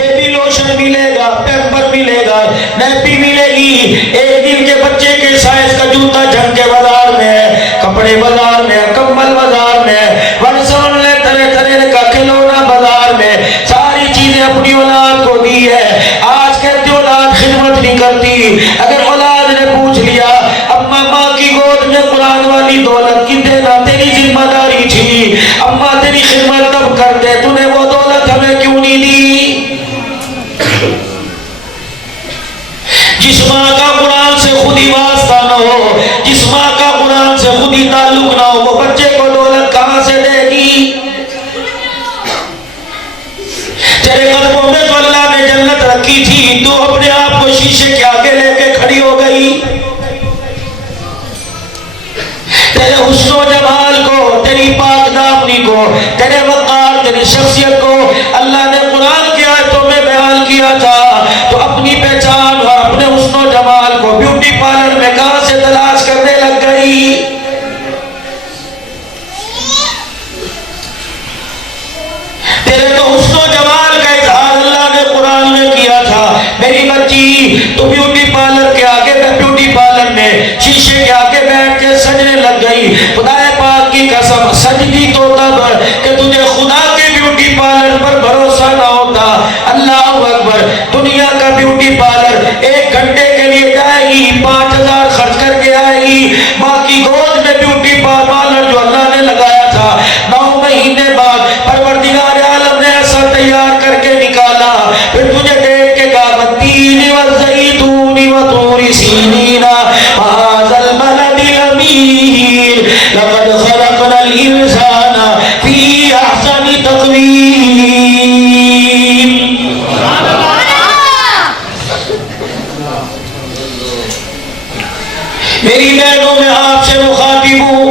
Baby lotion मिलेगा, pamper मिलेगा, nappy मिलेगी। एक दिन के बच्चे के साइज का जूता झंके बाजार में है, कपड़े बाजार में है, कम्बल बाजार में है, तरह तरह का खिलौना बाजार में, सारी चीजें अपनी औलाद को दी है। आज कहते औलाद खिदमत नहीं करती। अगर औलाद ने पूछ लिया अम्मा माँ की गोद में कुरान वाली दौलत की देना तेरी जिम्मेदारी थी, अम्मा तेरी खिदमत कब करते, तूने वो दौलत हमें क्यों नहीं दी? जिस माँ का कुरान से खुद ही वास्ता न हो, जिस माँ का कुरान से खुद ही ताल्लुक ना हो, वो बच्चे को दौलत कहां से देगी? तेरे कदमों में तो अल्लाह ने जन्नत रखी थी, तू अपने आप को शीशे के आगे लेके खड़ी हो गई। तेरे हुस्न जमाल को, तेरी पाक दामनी को, तेरे वक़ार, तेरी शख्सियत को अल्लाह ने कुरान की आयतों में बयान किया था। तो अपनी पहचान और अपने हुस्न जमाल को ब्यूटी पार्लर में कहां से तलाश करने लग गई? तेरे तो हुस्न जमाल का इजहार अल्लाह ने कुरान में किया था। मेरी बच्ची, तो ब्यूटी पार्लर के आगे, ब्यूटी पार्लर में शीशे के आगे बैठ के सजने लग गई। खुदा पाक की कसम, सजदी तो तब कि तुझे खुदा के ब्यूटी पार्लर पर भरोसा ना होता। अल्लाह अकबर। दुनिया का ब्यूटी पार्लर 1 घंटे के लिए जाएगी, 5000 खर्च करके आएगी। माँ की गोद में ब्यूटी पार्लर जो अल्लाह ने लगाया था, 9 महीने बाद परवरदिगार आलम ने ऐसा तैयार करके निकाला। फिर तुझे देख के कहा बत्तीन व ज़ैतून व तूर सीनीना हाज़ल बलदिल अमीन लक़द ख़लक़नल इंसाना फ़ी अहसनि तक़वीम। मेरी बहनों में आपसे मुखातिब हूँ,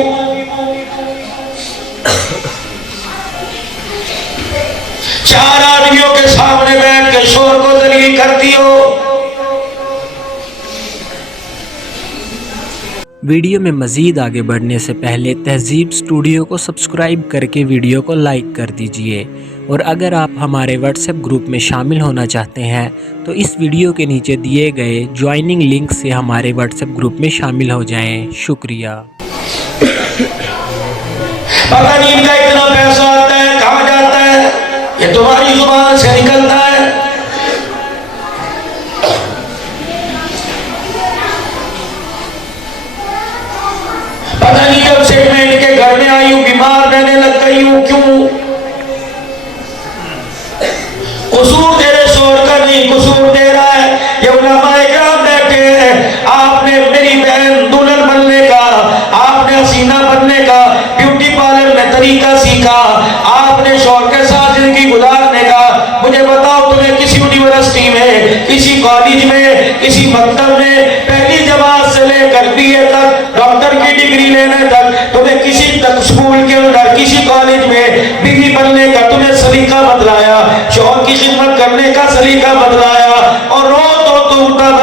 चार आदमियों के सामने बैठ के शोर को दलील करती हो। वीडियो में मज़ीद आगे बढ़ने से पहले तहज़ीब स्टूडियो को सब्सक्राइब करके वीडियो को लाइक कर दीजिए, और अगर आप हमारे व्हाट्सएप ग्रुप में शामिल होना चाहते हैं तो इस वीडियो के नीचे दिए गए ज्वाइनिंग लिंक से हमारे व्हाट्सएप ग्रुप में शामिल हो जाएं। शुक्रिया। पता नहीं इनका इतना पैसा आता है कहाँ जाता है, ये तुम्हारी जुबान से निकलता है। पता नहीं जब से मैं इनके घर में आई हूं बीमार रहने लग गई हूं, क्यों? कसूर तेरे शोर का नहीं, कसूर दे रहा है ये उलमाए किराम बैठे हैं। आपने मेरी बहन दुल्हन बनने का, आपने हसीना बनने का ब्यूटी पार्लर में तरीका सीखा, आपने शौहर के साथ जिंदगी गुजारने का। मुझे बताओ तुम्हें किसी यूनिवर्सिटी में, किसी कॉलेज में, किसी मकतब में पहली जमात से लेकर BA तक डॉक्टर की डिग्री लेने तक तुम्हें किसी तक स्कूल के अंदर, किसी कॉलेज में बीवी बनने का तुम्हें सलीका बतलाया, शौहर की खिदमत करने का सलीका बतलाया। और रो तो तुम तब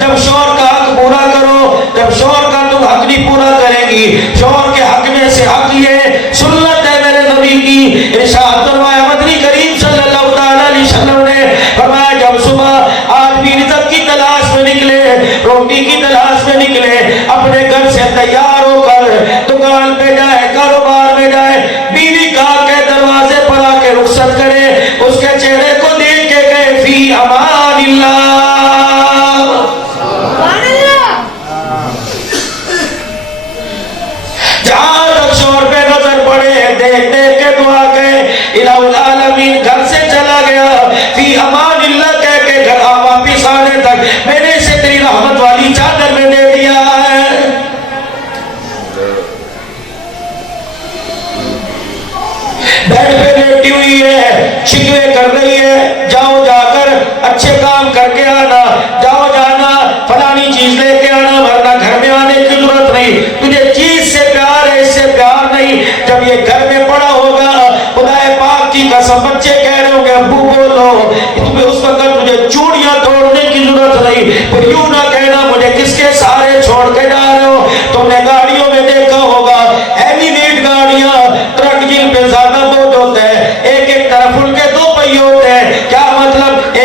जब शौहर का हक पूरा करो, जब शौहर का तुम हक नहीं पूरा करेंगी। शौहर के हक में से हक ये सुन्नत है मेरे नबी की। इरशाद फरमाया मदनी करीम सल्लल्लाहु अलैहि वसल्लम ने फरमाया जब सुबह आदमी रिज़्क़ की तलाश में निकले, रोटी की तलाश में निकले, अपने घर से तैयार होकर दुकान पे जाए, कारोबार में जाए, बीवी का के दरवाजे पर आके रुखसत करे, उसके चेहरे को देख के गए फी अमानिल्लाह। जहां तक शौहर पे नजर पड़े, देख देख के दुआ गए, इलाहुल आलमीन घर से चला गया, फी अमानिल्लाह कह के घर वापिस आने तक मैंने इसे तेरी रहमत वाली चादर में दे दिया है। बेड पे लेटी हुई है, शिकवे कर रही है, जाओ जाकर अच्छे काम करके आना, जाओ जाना फलानी चीज लेके आना, वरना घर में आने की जरूरत नहीं, तुझे चीज से प्यार है, इससे प्यार नहीं। जब ये घर में पड़ा होगा, खुदाए पाक की कसम बच्चे कह रहे होंगे अब्बू बोलो, तुम्हें उस वक्त तुझे चूड़ियां तोड़ने की जरूरत नहीं। फिर यूं ना कहना मुझे किसके सहारे छोड़ के जा रहे हो। तुमने गाड़ियों में देखा होगा हैवी वेट गाड़ियां, ट्रक जिन पे ज्यादा बोझ होता है, एक एक तरफ उनके 2 पहिए होते हैं। क्या मतलब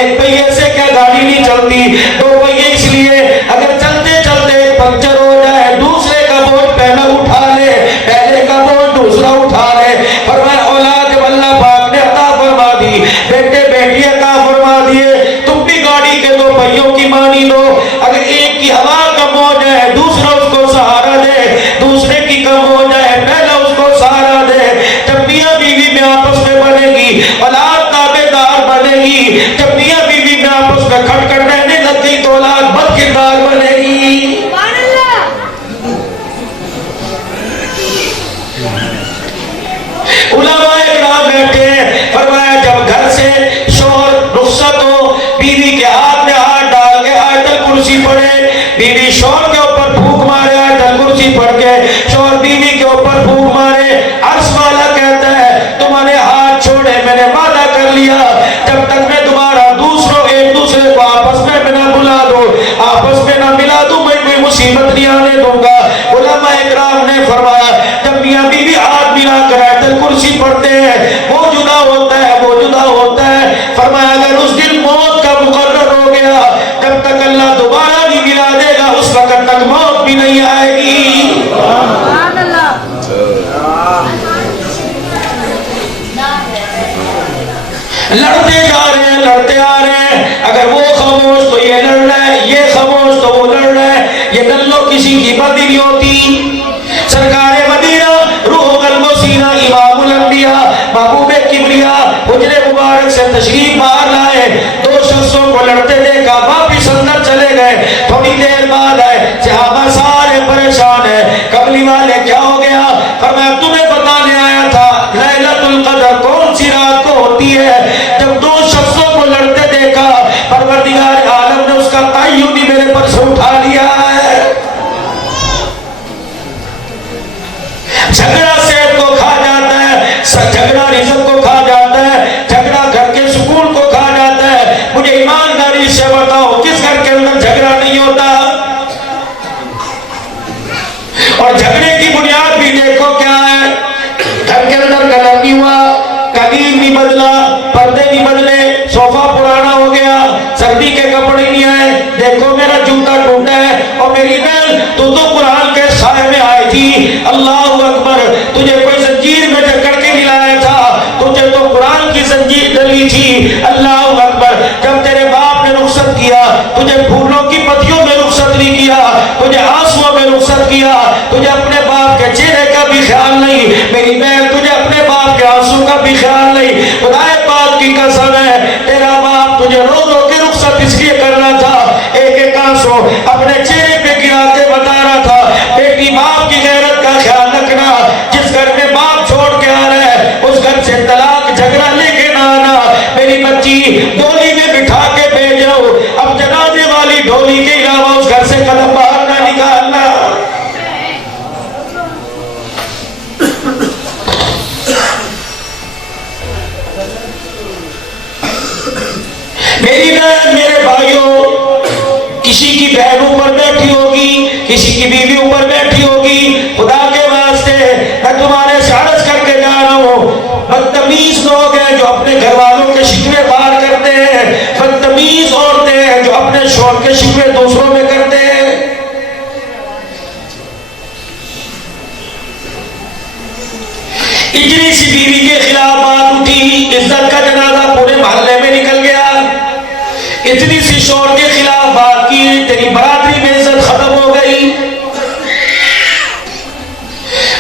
लड़ते जा रहे हैं, लड़ते आ रहे हैं। अगर वो खामोश तो ये लड़ रहा है, ये खामोश तो वो लड़ रहा है। ये दल्लो किसी की बदी नहीं होती। सरकारे मदीना रूह कल्बो सीना इमामुल अंबिया महबूबे किबरिया हुजरे मुबारक से तशरीफ बाहर लाए। दो शख्सों को लड़ते देखा, वापिस अंदर चले गए। थोड़ी देर बाद आए, सहाबा सारे परेशान है। कबली वाले क्या हो गया? फरमाया तुम्हें बताने आया था लैलतुल कद्र कौन सी रात को होती है। जब दो शख्सों को लड़ते देखा, परवरदिगार आलम ने उसका तय्युन ही मेरे पर से उठा लिया है। झगड़ा सेहत को खा जाता है, झगड़ा रिज़्क़ को खा जाता है, झगड़ा घर के सुकून को खा जाता है। मुझे ईमानदारी से बताओ किस घर के अंदर झगड़ा नहीं होता? और झगड़े की बुनियाद भी देखो क्या है। घर के अंदर कलर नहीं हुआ, कालीन नहीं बदला, पर्दे नहीं बदले, सोफा पुराना हो गया, सर्दी के कपड़े नहीं आए, देखो मेरा जूता टूटा है। और मेरी बहन तू तो कुरान के साए में आई थी। अल्लाह अकबर, तुझे कोई जंजीर में जकड़ के नहीं लाया था, तुझे तो कुरान की जंजीर डली थी। अल्लाह अकबर, जब तेरे बाप ने रुखसत किया, तुझे फूलों की पत्तियों में रुखसत नहीं किया, तुझे आंसुओं में रुखसत किया, तुझे अपने बाप के चेहरे का भी ख्याल नहीं। मेरी बहन तुझे अपने बाप के आंसू का भी ख्याल नहीं। खुदाए पाक की कसम है, तेरा बाप तुझे रो रो के रुखसत इसलिए कर रहा था, एक एक आंसू अपने चेहरे पे गिरा के बता रहा था बेटी बाप की गैरत का ख्याल रखना। जिस घर में बाप छोड़ के आ रहा है उस घर से तलाक झगड़ा लेके ना आना। मेरी बच्ची डोली में बिठा के भेजो, अब जनाजे वाली डोली के अलावा उस घर से कदम बाहर ना निकालना। मेरी बहन मेरे भाइयों, किसी की बहन ऊपर बैठी होगी, किसी की बीवी ऊपर बैठी होगी, खुदा के वास्ते मैं तुम्हारे से अर्ज करके जा रहा हूँ। बदतमीज लोग हैं जो अपने घर वालों के शिकवे बाहर करते हैं, बदतमीज औरतें हैं जो अपने शौहर के शिकवे दूसरों में करते हैं। इतनी सी बीवी के खिलाफ बात उठी, इज्जत का जनाजा पूरे मोहल्ले में निकल गया। इतनी सी शौहर के खिलाफ बात की, तेरी बरादरी में इज्जत खत्म हो गई।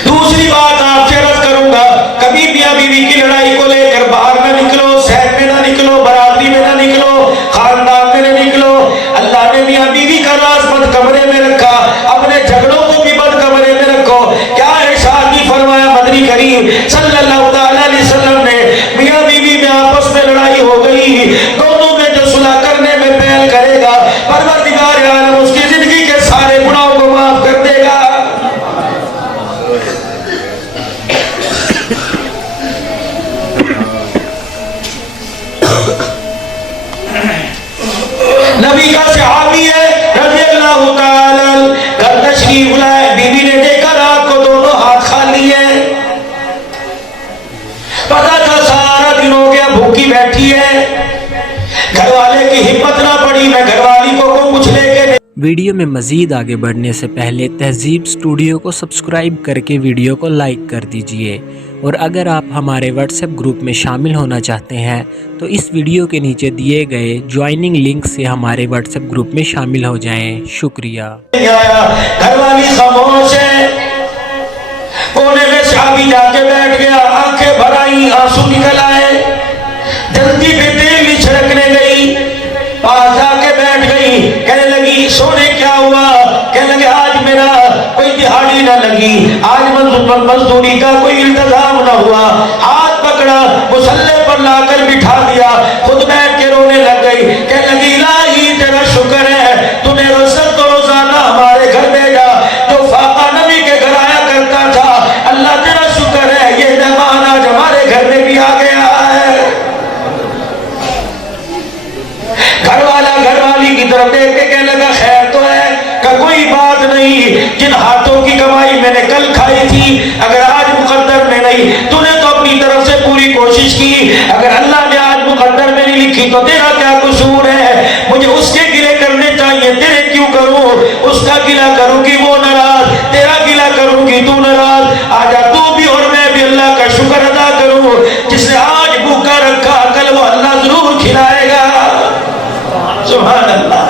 दूसरी बात आपसे अर्ज करूंगा, कभी मियां बीवी की लड़ाई को लेकर बाहर ना निकलो, शहर में ना निकलो, बरादरी में ना निकलो, खानदान में ना निकलो। अल्लाह ने मियां बीवी का राज बंद कमरे में रखा, अपने झगड़ों को भी बंद कमरे में रखो। क्या इरशाद नहीं फरमाया मदनी करीम सल्लल्लाहु अलैहि वसल्लम ने, मियां बीवी में आपस में लड़ाई हो गई, दोनों में जो सुलह करने में पहल करेगा, परवरदिगार आलम उसकी जिंदगी के सारे गुनाहों को माफ कर देगा। नबी का सहाबी है रज़ियल्लाहु ताला घर तशरीफ लाए, बीवी ने देखा रात को दोनों हाथ खाली है, पता था सारा दिन हो गया भूखी बैठी है। घर वाले की हिम्मत ना पड़ी, मैं घरवाली को कुछ लेके। वीडियो में मज़ीद आगे बढ़ने से पहले तहज़ीब स्टूडियो को सब्सक्राइब करके वीडियो को लाइक कर दीजिए। और अगर आप हमारे व्हाट्सएप ग्रुप में शामिल होना चाहते हैं तो इस वीडियो के नीचे दिए गए ज्वाइनिंग लिंक से हमारे व्हाट्सएप ग्रुप में शामिल हो जाएं। शुक्रिया। घरवाली खामोश है, कोने में साहबी जाके बैठ गया, आंखें भर आई, आंसू निकल आए, जल्दी पे तेल भी छिड़कने गई, पास जाके बैठ गई, कहने लगी सोने क्या हुआ? कहने लगे आज मेरा कोई दिहाड़ी ना लगी, आज मजदूरी का कोई इंतजाम ना हुआ। हाथ पकड़ा, मुसल्ले पर लाकर बिठा दिया, खुद बैठ के रोने लग गई। कहने लगी इलाही तेरा शुक्र है, तूने रोज़ तो रोजाना हमारे घर भेजा, जो फाका नबी के घर आया करता था। अल्लाह तेरा शुक्र है, ये मेहमान आज हमारे घर में भी आ गया है। घरवाला घरवाली की तरफ देख के कहने लगा खैर तो है? का कोई बात नहीं, जिन हाथों की कमाई मैंने कल खाई थी, अगर आज मुकद्दर में नहीं, तूने तो अपनी तरफ से पूरी कोशिश की, अगर अल्लाह ने आज मुकद्दर में नहीं लिखी तो तेरा क्या कसूर है? मुझे उसके गिले करने चाहिए, तेरे क्यों करूं? उसका गिला करूंगी वो नाराज, तेरा गिला करूंगी तू नाराज। आजा तू भी और मैं भी अल्लाह का शुक्र अदा करूं, जिसने आज भूखा रखा, कल वो अल्लाह जरूर सुभान अल्लाह।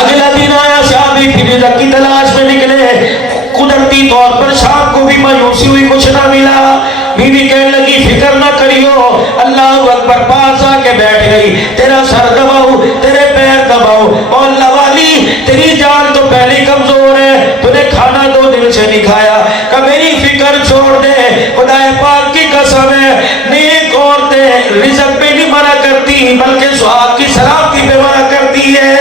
अगला दिन आया, शादी फिर रिज़्क़ की तलाश में निकले। कुदरती तौर पर शाम को भी मायूसी हुई, कुछ ना मिला। बीवी कहने लगी फिक्र ना करियो, अल्लाह अकबर, पास आके बैठ गई। तेरा सर दबाओ, तेरे पैर दबाओ, और लवाली तेरी जान तो पहले कमजोर है, तूने खाना 2 दिन से नहीं खाया। का मेरी फिक्र छोड़ दे, खुदाए पाक की कसम है, नेक औरतें रिज़्क़ पे नहीं मना करती बल्कि सुहाग की सलामती पे मना करती है।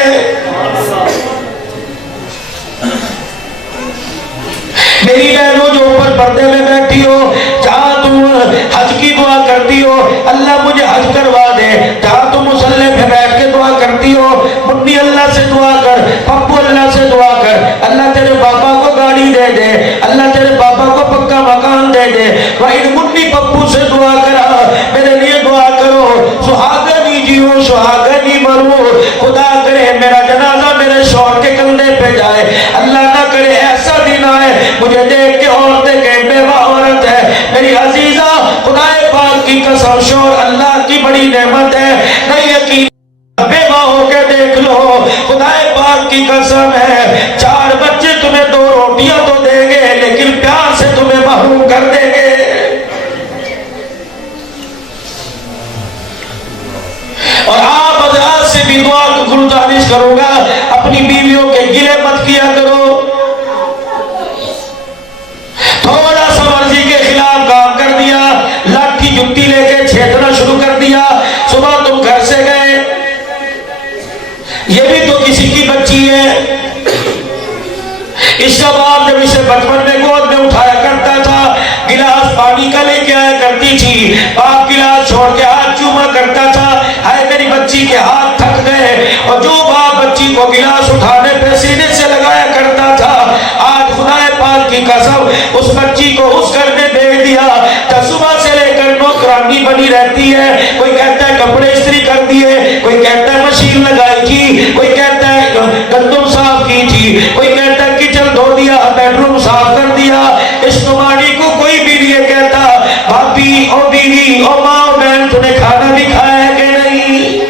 मेरी बहनों जो ऊपर पर्दे में बैठी हो, जहाँ तुम हज की दुआ करती हो, अल्लाह मुझे हज करवा दे, जहाँ तुम मुसल्ले पे बैठ के दुआ करती हो, मुन्नी अल्लाह से दुआ कर, पप्पू अल्लाह से दुआ कर, अल्लाह तेरे पापा को गाड़ी दे दे, अल्लाह तेरे पापा को पक्का मकान दे दे। वही मुन्नी पप्पू से दुआ करा, मेरे लिए दुआ करो, सुहागनी जियो सुहागनी मरो। खुदा करे मेरा जनाजा मेरे शौहर के कंधे पे जाए, अल्लाह ना करे ऐसा दिन आए मुझे देख के औरतें के बेवा औरत है। मेरी अजीजा, खुदाए पाक की कसम, शौहर अल्लाह की बड़ी नेमत है, नहीं यकीन बेवा होके देख लो, खुदाए पाक की कसम है। 4 बच्चे तुम्हें 2 रोटियां तो देंगे, लेकिन प्यार से तुम्हें महरूम कर देंगे। और आप हज़रात से भी दुआ को गुजारिश करूंगा, अपनी बीवियों के गिले मत किया करो। थोड़ा सा मर्जी के खिलाफ काम कर दिया, लाठी जुत्ती लेके छेदना शुरू कर दिया। सुबह तुम घर से गए, ये भी तो किसी की बच्ची है, इसका बाप जब इसे बचपन में गोद में उठाया करता था, गिलास पानी का लेके आया करती थी, बाप गिलास छोड़ के हाथ चूमा करता था। हाय मेरी बच्ची के हाथ थक गए, और जो बाप बच्ची को गिलास उठाने पे सीने से लगाया करता था, आज खुदाए पाक की कसम उस बच्ची को उस घर में भेज दिया, जब सुबह से लेकर नौकरानी बनी रहती है। कोई कहता है कपड़े इस्त्री कर दिए, कोई कहता है मशीन लगाई थी, कोई कहता है गंदम साफ की थी, कोई कहता है किचन धो दिया, बेडरूम साफ कर दिया। इस कुमारी को कोई भी नहीं कहता भाभी और बीवी और माँ और बहन तूने खाना भी खाया है कि नहीं।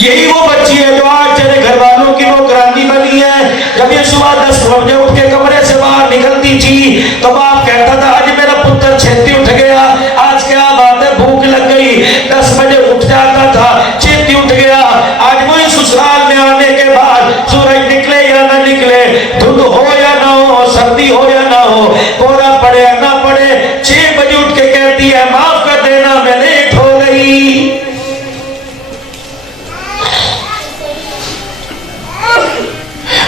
यही वो बच्ची है जो आज तेरे घर वालों की नौकरानी बनी है। जब ये सुबह 10 बजे उठ के कमरे से बाहर निकलती थी तो बाप कहता था आज मेरा पुत्र छेती उठ गया, आज क्या बात है भूख लग गई। 10 बजे उठ जाता था, छेती उठ गया। आज वही ससुराल में आने के बाद सूरज निकले या ना निकले, धुंध हो या ना हो, सर्दी हो या ना हो, कोहरा पड़े या ना पड़े, 6 बजे उठ के कहती है माफ कर देना मैं लेट हो गई।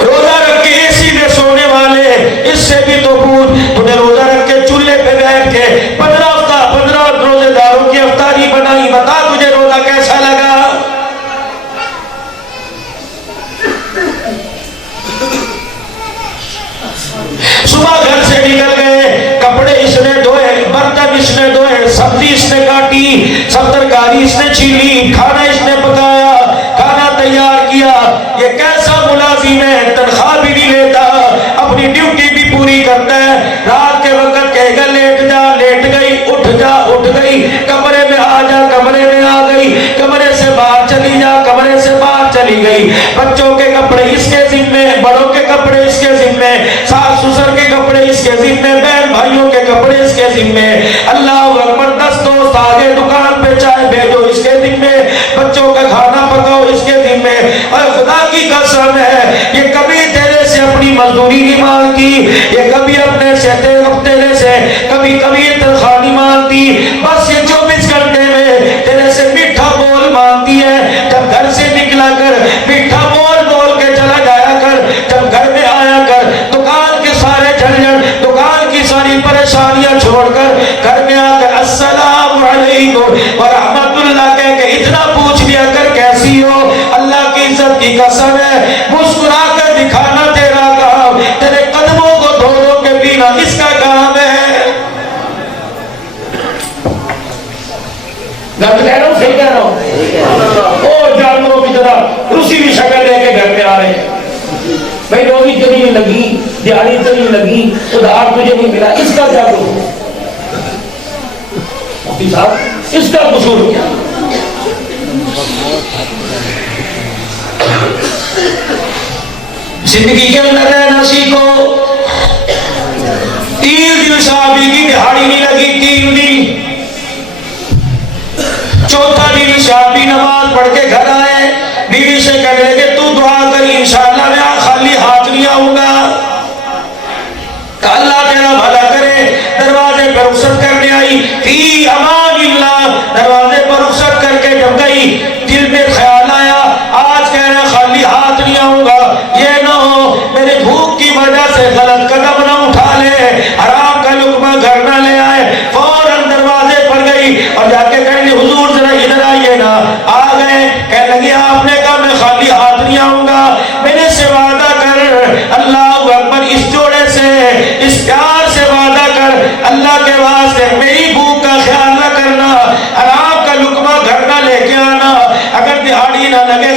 रोजा रख के एसी में सोने वाले, इससे भी तो पूछ, तूने रोजा रख के चूल्हे पे बैठ के 15 रोजेदारों की अफ्तारी बनाई, बता तुझे रोजा कैसा लगा। सुबह घर से निकल गए, कपड़े इसने धोए, बर्तन इसने धोए, सब्जी इसने काटी, सब तरकारी इसने छीली, खाना इसने पकाया, खाना तैयार किया। ये कैसा मुलाजिम है, तनख्वाह भी नहीं लेता, अपनी ड्यूटी भी पूरी करता है। रात के वक्त कहेगा लेट जा, लेट गई, उठ जा, उठ गई, कमरे में आ जा, कमरे में आ गई, कमरे से बाहर चली जा, कमरे से बाहर चली गई। बच्चों के कपड़े इसके जिम्मे, बड़ों के कपड़े इसके जिम्मे, सास ससुर के कपड़े इसके जिम्मे, बहन भाइयों के कपड़े इसके जिम्मे। अल्लाह अकबर, 10 दोस्त आगे दुकान पे चाय भेजो इसके जिम्मे, बच्चों का खाना पकाओ इसके जिम्मे। और खुदा की कसम है ये कभी तेरे से अपनी मजदूरी नहीं मांगती, ये कभी अपने से तेरे से कभी तनख्वाह नहीं मांगती, बस ये 24 घंटे में तेरे से मीठा बोल मांगती है। जब घर से निकला कर मीठा बोल के चला जाया कर, जब घर में आया कर दुकान के सारे झंझट, दुकान की सारी परेशानियां छोड़कर घर में आकर अस्सलाम वालेकुम व रहमतुल्लाह कह के इतना पूछ लिया कर कैसी हो। अल्लाह की इज्जत की कसम है, मुस्कुरा कर दिखाना तेरा काम, तेरे कदमों को धो के पीना इसका काम है। गलत कह रहा हूँ, सही कह रहा हूँ? ओ जानवरों की तरह उसी भी शक्ल लेके घर में आ रहे हैं, भाई रोजी तो नहीं लगी, दिहाड़ी तो नहीं लगी, उधार तुझे नहीं मिला, इसका क्या करूं? मुफ्ती साहब, इसका कसूर क्या? जिंदगी के अंदर रहना सीखो। 3 दिन साहबी की दिहाड़ी नहीं लगी, 3 दिन। चौथा दिन साहबी नमाज पढ़ के घर आए, बीवी से कहने लगे तू दुआ कर, इंशाअल्लाह मैं खाली हाथ नहीं आऊंगा, अल्लाह तेरा भला करे। दरवाजे पर रुखसत करने आई, फी अमानिल्लाह, दरवाजे पर रुखसत करके जब गई, दिल में ख्याल आया आज कह रहा खाली हाथ नहीं आऊंगा, ये ना हो मेरे भूख की वजह से गलत कदम ना उठा ले, हराम का लुकमा घर ना ले आए। फौरन दरवाजे पर गई और जाके कहने हुजूर जरा इधर आइए ना। आ गए, कह लगे आपने कहा मैं खाली हाथ नहीं आऊंगा, मेरे से वादा कर, अल्लाह अकबर, इस जोड़े से इस प्यार से वादा कर, अल्लाह के वास्ते मेरी भूख का ख्याल न करना, हराम का लुकमा घर ना लेके आना, अगर दिहाड़ी ना लगे